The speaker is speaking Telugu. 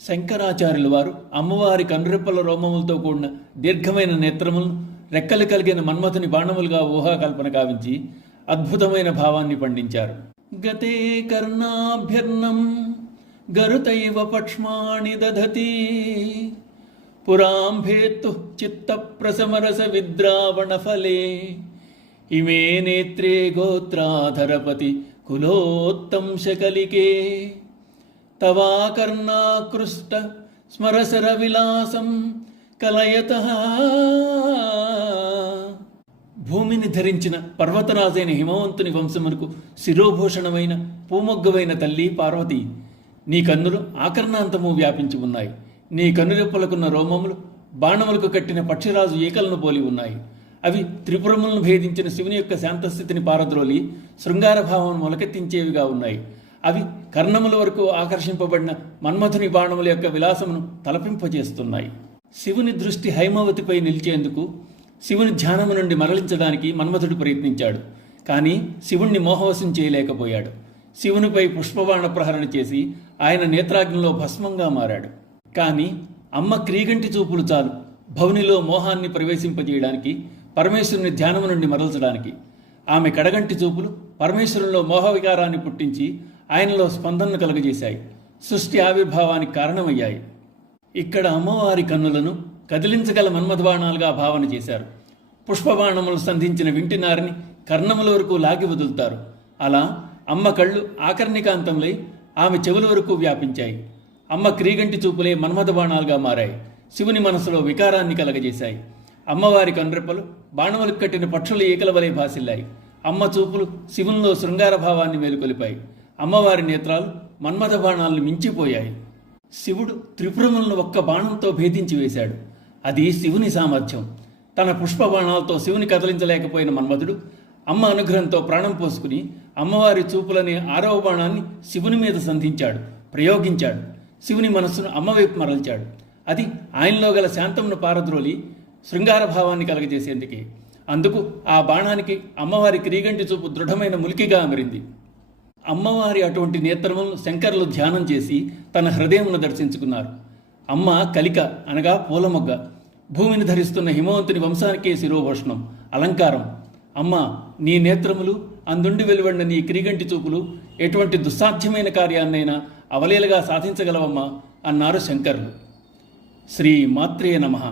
శంకరాచార్యుల వారు అమ్మవారి కనురెప్పల రోమములతో కూడిన దీర్ఘమైన నేత్రములను రెక్కలు కలిగిన మన్మథుని బాణములుగా ఊహాకల్పన కావించి అద్భుతమైన భావాన్ని పండించారు. గతే కర్ణాభ్యర్ణం గరుతైవ పక్ష్మాణి దధతి పురాంభేత్తు చిత్త ప్రసమరస విద్రావణ ఫలే ఇమే నేత్రే గోత్రాధరపతి కులోత్తంశకలికే తవాకర్ణాకృష్ట స్మరసర విలాసం కలయతః. భూమిని ధరించిన పర్వతరాజైన హిమవంతుని వంశమునకు శిరోభూషణమైన పూమొగ్గవైన తల్లి పార్వతి, నీ కన్నులు ఆకర్ణాంతము వ్యాపించి ఉన్నాయి. నీ కన్నురెప్పలకున్న రోమములు బాణములకు కట్టిన పక్షిరాజు ఈకలను పోలి ఉన్నాయి. అవి త్రిపురములను భేదించిన శివుని యొక్క శాంతస్థితిని పారద్రోలి శృంగారభావం మొలకెత్తించేవిగా ఉన్నాయి. అవి కర్ణముల వరకు ఆకర్షింపబడిన మన్మథుని బాణముల యొక్క విలాసమును తలపింపజేస్తున్నాయి. శివుని దృష్టి హైమవతిపై నిలిచేందుకు శివుని ధ్యానము నుండి మరలించడానికి మన్మథుడు ప్రయత్నించాడు. కానీ శివుణ్ణి మోహవశం చేయలేకపోయాడు. శివునిపై పుష్పబాణ ప్రహరణ చేసి ఆయన నేత్రాగ్నిలో భస్మంగా మారాడు. కానీ అమ్మ క్రీగంటి చూపులు చాలు భవునిలో మోహాన్ని ప్రవేశింపజేయడానికి, పరమేశ్వరుని ధ్యానము నుండి మరల్చడానికి. ఆమె కడగంటి చూపులు పరమేశ్వరునిలో మోహ వికారాన్ని పుట్టించి ఆయనలో స్పందనను కలుగజేశాయి, సృష్టి ఆవిర్భావానికి కారణమయ్యాయి. ఇక్కడ అమ్మవారి కన్నులను కదిలించగల మన్మథబాణాలుగా భావన చేశారు. పుష్పబాణములు సంధించిన వింటినారిని కర్ణముల వరకు లాగి వదులుతారు. అలా అమ్మ కళ్ళు ఆకర్ణికాంతంలై ఆమె చెవుల వరకు వ్యాపించాయి. అమ్మ క్రీగంటి చూపులే మన్మథబాణాలుగా మారాయి, శివుని మనసులో వికారాన్ని కలగజేశాయి. అమ్మవారి కనురెప్పలు బాణములకు కట్టిన పక్షుల ఈకల వలె భాసిల్లాయి. అమ్మ చూపులు శివునిలో శృంగార భావాన్ని మేలుకొలిపాయి. అమ్మవారి నేత్రాలు మన్మథ బాణాలను మించిపోయాయి. శివుడు త్రిపురములను ఒక్క బాణంతో భేదించి వేశాడు. అది శివుని సామర్థ్యం. తన పుష్ప బాణాలతో శివుని కదలించలేకపోయిన మన్మథుడు అమ్మ అనుగ్రహంతో ప్రాణం పోసుకుని అమ్మవారి చూపులనే 6వ బాణాన్ని శివుని మీద సంధించాడు, ప్రయోగించాడు. శివుని మనస్సును అమ్మవైపు మరల్చాడు. అది ఆయనలో గల శాంతమును పారద్రోలి శృంగార భావాన్ని కలగజేసేందుకే. అందుకు ఆ బాణానికి అమ్మవారి క్రీగంటి చూపు దృఢమైన ములికిగా అమరింది. అమ్మవారి అటువంటి నేత్రములను శంకరులు ధ్యానం చేసి తన హృదయమును దర్శించుకున్నారు. అమ్మ కలిక అనగా పూలమొగ్గ, భూమిని ధరిస్తున్న హిమవంతుని వంశానికే శిరోభూషణం, అలంకారం. అమ్మ, నీ నేత్రములు, అందుండి వెలువడిన నీ క్రీగంటి చూపులు ఎటువంటి దుస్సాధ్యమైన కార్యాన్నైనా అవలీలగా సాధించగలవమ్మా అన్నారు శంకరులు. శ్రీ మాత్రే నమః.